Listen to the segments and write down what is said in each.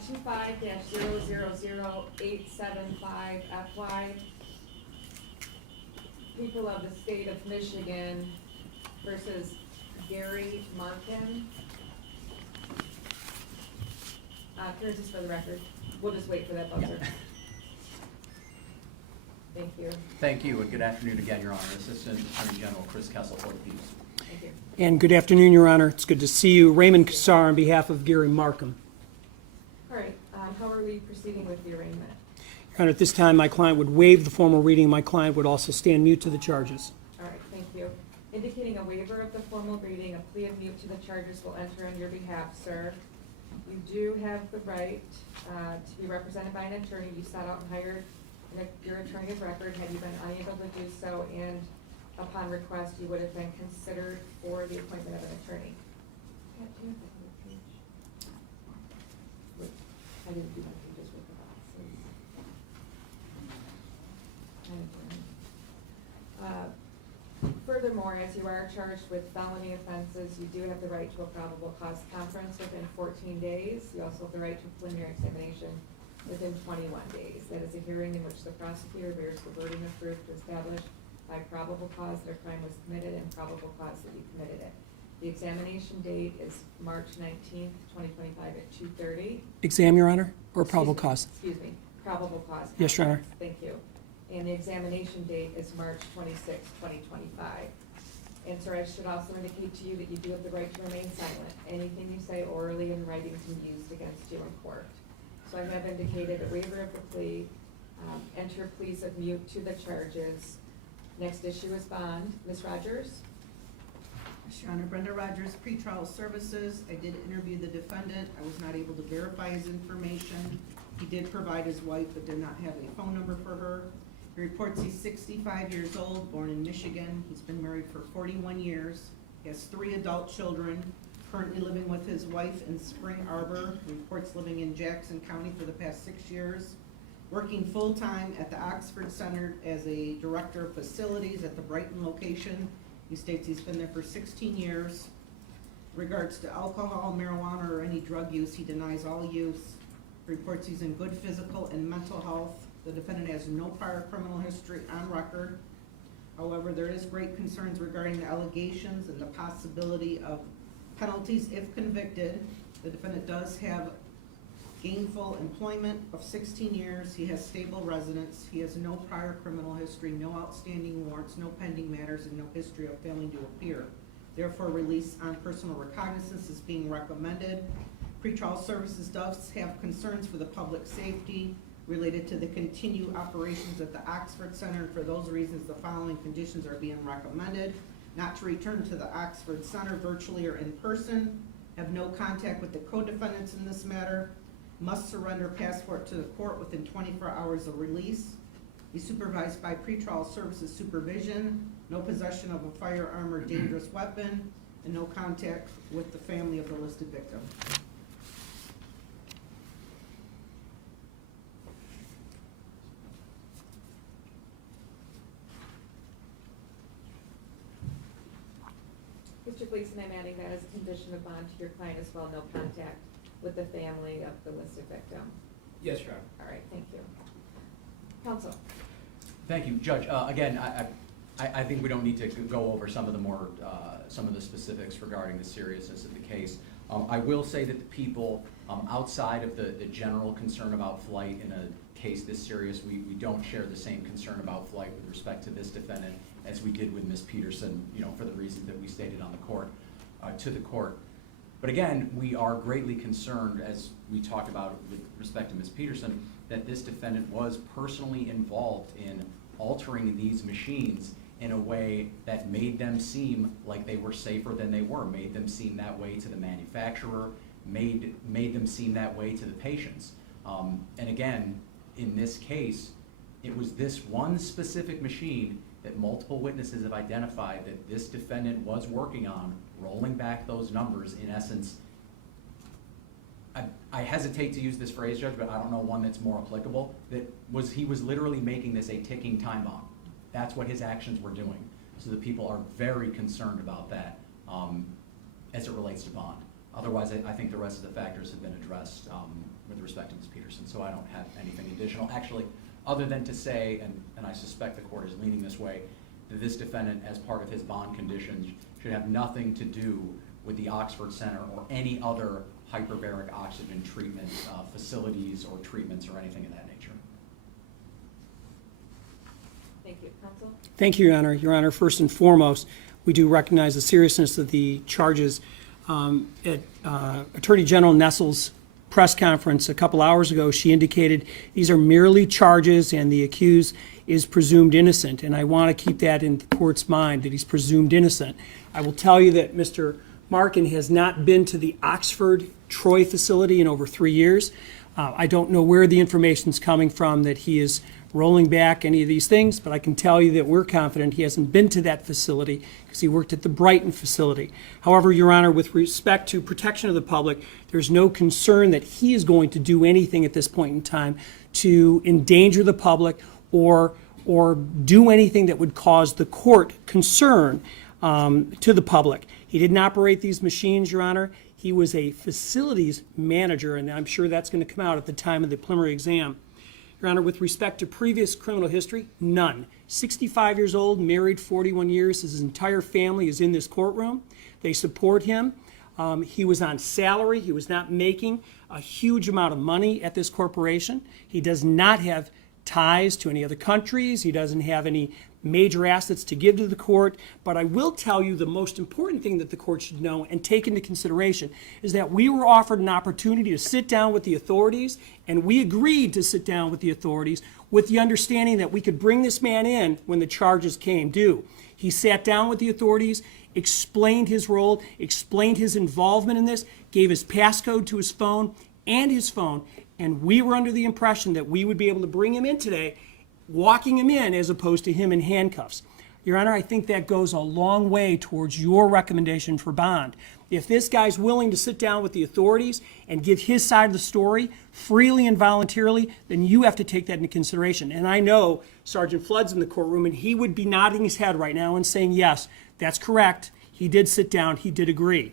25-000875FY, people of the state of Michigan versus Gary Marken. Here's this for the record. We'll just wait for that buzzer. Yeah. Thank you. Thank you, and good afternoon again, Your Honor. Assistant Attorney General Chris Kessel for the Peace. Thank you. And good afternoon, Your Honor. It's good to see you. Raymond Kassar on behalf of Gary Marken. All right, how are we proceeding with the arraignment? Your Honor, at this time, my client would waive the formal reading. My client would also stand mute to the charges. All right, thank you. Indicating a waiver of the formal reading, a plea of mute to the charges will enter on your behalf, sir. You do have the right to be represented by an attorney. You sought out and hired your attorney of record. Had you been unable to do so, and upon request, you would have been considered for the appointment of an attorney. Pat, do you have that other page? Wait, I didn't do my pages with the boxes. Furthermore, as you are charged with felony offenses, you do have the right to a probable cause conference within 14 days. You also have the right to a preliminary examination within 21 days. That is a hearing in which the prosecutor bears the burden of proof to establish by probable cause that a crime was committed and probable cause that you committed it. The examination date is March 19th, 2025 at 2:30. Exam, Your Honor, or probable cause? Excuse me, probable cause. Yes, Your Honor. Thank you. And the examination date is March 26th, 2025. And sir, I should also indicate to you that you do have the right to remain silent. Anything you say orally and writing can be used against you in court. So I have indicated a waiver of the plea, enter pleas of mute to the charges. Next issue is bond. Ms. Rogers? Yes, Your Honor, Brenda Rogers, Pretrial Services. I did interview the defendant. I was not able to verify his information. He did provide his wife, but did not have a phone number for her. He reports he's 65 years old, born in Michigan. He's been married for 41 years. He has 3 adult children, currently living with his wife in Spring Arbor. He reports living in Jackson County for the past 6 years. Working full-time at the Oxford Center as a director of facilities at the Brighton location. He states he's been there for 16 years. Regards to alcohol, marijuana, or any drug use, he denies all use. Reports he's in good physical and mental health. The defendant has no prior criminal history on record. However, there is great concerns regarding the allegations and the possibility of penalties if convicted. The defendant does have gainful employment of 16 years. He has stable residence. He has no prior criminal history, no outstanding warrants, no pending matters, and no history of failing to appear. Therefore, release on personal recognizance is being recommended. Pretrial Services does have concerns for the public safety related to the continued operations at the Oxford Center. For those reasons, the following conditions are being recommended. Not to return to the Oxford Center virtually or in person. Have no contact with the co-defendants in this matter. Must surrender passport to the court within 24 hours of release. Be supervised by Pretrial Services supervision. No possession of a firearm or dangerous weapon. And no contact with the family of the listed victim. Mr. Gleason, I'm adding that as a condition of bond to your client as well, no contact with the family of the listed victim. Yes, Your Honor. All right, thank you. Counsel? Thank you, Judge. Again, I think we don't need to go over some of the more, some of the specifics regarding the seriousness of the case. I will say that the people, outside of the general concern about flight in a case this serious, we don't share the same concern about flight with respect to this defendant as we did with Ms. Peterson, for the reasons that we stated on the court, to the court. But again, we are greatly concerned, as we talked about with respect to Ms. Peterson, that this defendant was personally involved in altering these machines in a way that made them seem like they were safer than they were, made them seem that way to the manufacturer, made them seem that way to the patients. And again, in this case, it was this one specific machine that multiple witnesses have identified that this defendant was working on, rolling back those numbers. In essence, I hesitate to use this phrase, Judge, but I don't know one that's more applicable. He was literally making this a ticking time bomb. That's what his actions were doing. So the people are very concerned about that as it relates to bond. Otherwise, I think the rest of the factors have been addressed with respect to Ms. Peterson, so I don't have anything additional. Actually, other than to say, and I suspect the court is leaning this way, that this defendant, as part of his bond conditions, should have nothing to do with the Oxford Center or any other hyperbaric oxygen treatment facilities or treatments or anything of that nature. Thank you. Counsel? Thank you, Your Honor. Your Honor, first and foremost, we do recognize the seriousness of the charges. At Attorney General Nestle's press conference a couple hours ago, she indicated these are merely charges and the accused is presumed innocent. And I want to keep that in the court's mind, that he's presumed innocent. I will tell you that Mr. Marken has not been to the Oxford Troy facility in over 3 years. I don't know where the information's coming from that he is rolling back any of these things, but I can tell you that we're confident he hasn't been to that facility because he worked at the Brighton facility. However, Your Honor, with respect to protection of the public, there's no concern that he is going to do anything at this point in time to endanger the public or do anything that would cause the court concern to the public. He didn't operate these machines, Your Honor. He was a facilities manager, and I'm sure that's going to come out at the time of the preliminary exam. Your Honor, with respect to previous criminal history, none. 65 years old, married 41 years. His entire family is in this courtroom. They support him. He was on salary. He was not making a huge amount of money at this corporation. He does not have ties to any other countries. He doesn't have any major assets to give to the court. But I will tell you the most important thing that the court should know and take into consideration is that we were offered an opportunity to sit down with the authorities, and we agreed to sit down with the authorities with the understanding that we could bring this man in when the charges came due. He sat down with the authorities, explained his role, explained his involvement in this, gave his passcode to his phone, and we were under the impression that we would be able to bring him in today, walking him in as opposed to him in handcuffs. Your Honor, I think that goes a long way towards your recommendation for bond. If this guy's willing to sit down with the authorities and give his side of the story freely and voluntarily, then you have to take that into consideration. And I know Sergeant Flood's in the courtroom, and he would be nodding his head right now and saying, yes, that's correct. He did sit down. He did agree.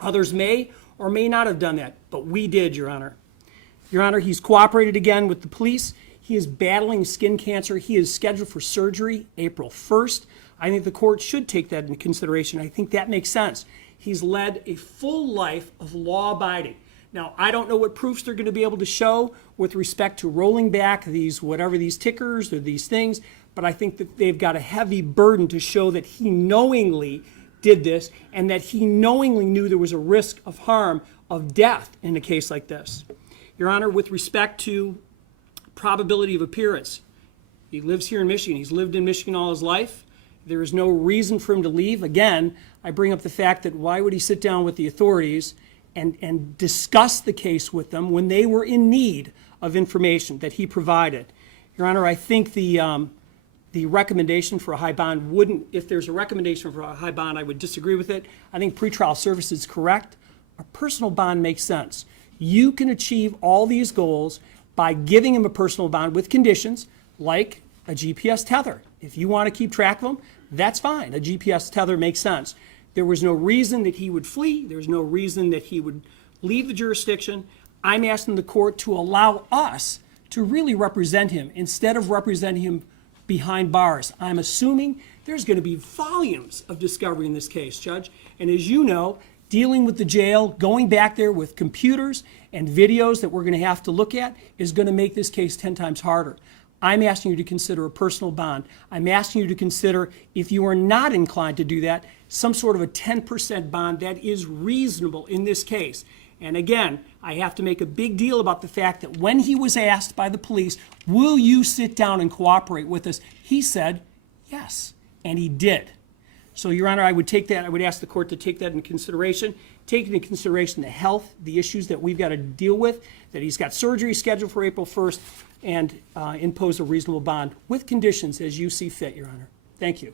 Others may or may not have done that, but we did, Your Honor. Your Honor, he's cooperated again with the police. He is battling skin cancer. He is scheduled for surgery April 1st. I think the court should take that into consideration. I think that makes sense. He's led a full life of law-abiding. Now, I don't know what proofs they're going to be able to show with respect to rolling back these tickers or these things, but I think that they've got a heavy burden to show that he knowingly did this and that he knowingly knew there was a risk of harm, of death in a case like this. Your Honor, with respect to probability of appearance, he lives here in Michigan. He's lived in Michigan all his life. There is no reason for him to leave. Again, I bring up the fact that why would he sit down with the authorities and discuss the case with them when they were in need of information that he provided? Your Honor, I think the recommendation for a high bond wouldn't, if there's a recommendation for a high bond, I would disagree with it. I think pretrial service is correct. A personal bond makes sense. You can achieve all these goals by giving him a personal bond with conditions like a GPS tether. If you want to keep track of him, that's fine. A GPS tether makes sense. There was no reason that he would flee. There was no reason that he would leave the jurisdiction. I'm asking the court to allow us to really represent him instead of representing him behind bars. I'm assuming there's going to be volumes of discovery in this case, Judge. And as you know, dealing with the jail, going back there with computers and videos that we're going to have to look at is going to make this case 10 times harder. I'm asking you to consider a personal bond. I'm asking you to consider, if you are not inclined to do that, some sort of a 10% bond that is reasonable in this case. And again, I have to make a big deal about the fact that when he was asked by the police, will you sit down and cooperate with us? He said, yes, and he did. So, Your Honor, I would ask the court to take that into consideration, take into consideration the health, the issues that we've got to deal with, that he's got surgery scheduled for April 1st, and impose a reasonable bond with conditions as you see fit, Your Honor. Thank you.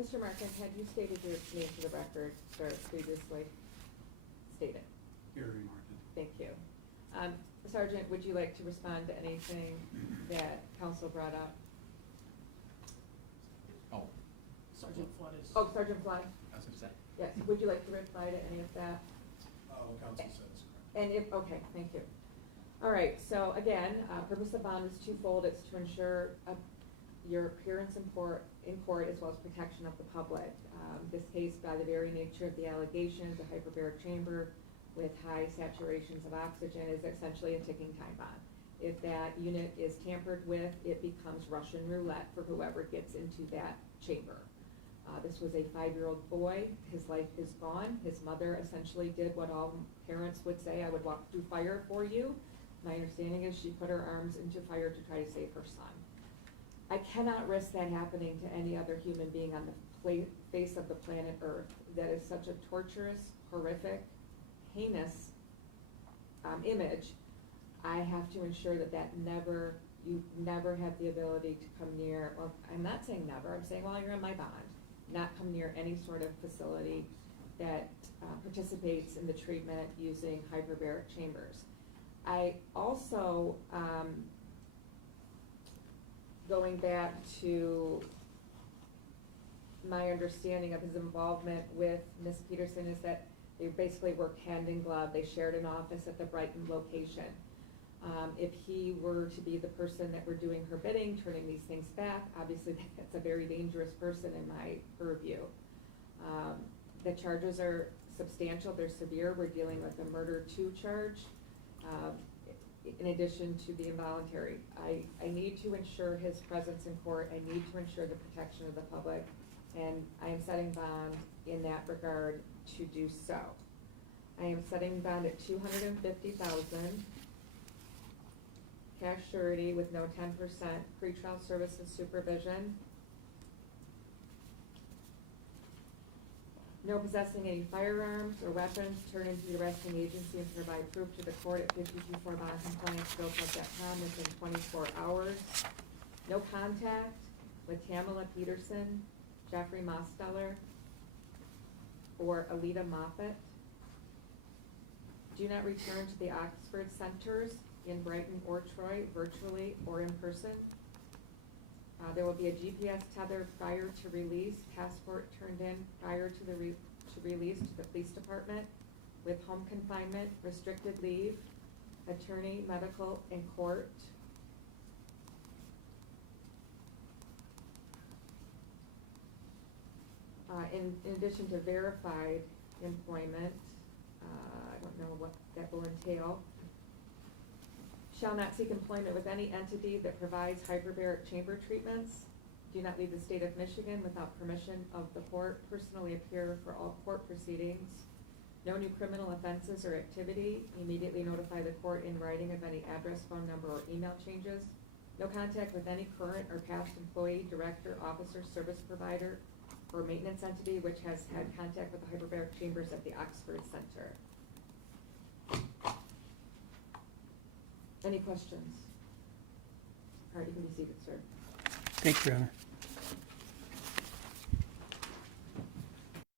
Mr. Marken, had you stated your name for the record, sir, previously? State it. Gary Marken. Thank you. Sergeant, would you like to respond to anything that counsel brought up? Oh, Sergeant Flood is... Oh, Sergeant Flood? that's what I said. Yes. Would you like to reply to any of that? What counsel says. And if, okay, thank you. All right, so again, purpose of bond is twofold. It's to ensure your appearance in court as well as protection of the public. This case, by the very nature of the allegations, a hyperbaric chamber with high saturations of oxygen is essentially a ticking time bomb. If that unit is tampered with, it becomes Russian roulette for whoever gets into that chamber. This was a 5-year-old boy. His life is gone. His mother essentially did what all parents would say, I would walk through fire for you. My understanding is she put her arms into fire to try to save her son. I cannot risk that happening to any other human being on the face of the planet Earth. That is such a torturous, horrific, heinous image. I have to ensure that you never have the ability to come near, well, I'm not saying never, I'm saying while you're in my bond, not come near any sort of facility that participates in the treatment using hyperbaric chambers. I also, going back to my understanding of his involvement with Ms. Peterson, is that they basically worked hand in glove. They shared an office at the Brighton location. If he were to be the person that were doing her bidding, turning these things back, obviously that's a very dangerous person in my purview. The charges are substantial, they're severe. We're dealing with a murder 2 charge, in addition to the involuntary. I need to ensure his presence in court. I need to ensure the protection of the public, and I am setting bond in that regard to do so. I am setting bond at $250,000. Cash surety with no 10% pretrial services supervision. No possessing any firearms or weapons, turn into the arresting agency and provide proof to the court at 524 bondcompliance.com within 24 hours. No contact with Tamala Peterson, Jeffrey Mosteller, or Alita Moffett. Do not return to the Oxford centers in Brighton or Troy, virtually or in person. There will be a GPS tether prior to release, passport turned in prior to the release to the police department, with home confinement, restricted leave, attorney, medical, and court. In addition to verified employment, I don't know what that will entail. Shall not seek employment with any entity that provides hyperbaric chamber treatments. Do not leave the state of Michigan without permission of the court. Personally appear for all court proceedings. No new criminal offenses or activity. Immediately notify the court in writing of any address, phone number, or email changes. No contact with any current or past employee, director, officer, service provider, or maintenance entity which has had contact with the hyperbaric chambers at the Oxford Center. Any questions? All right, you can be seated, sir. Thank you, Your Honor.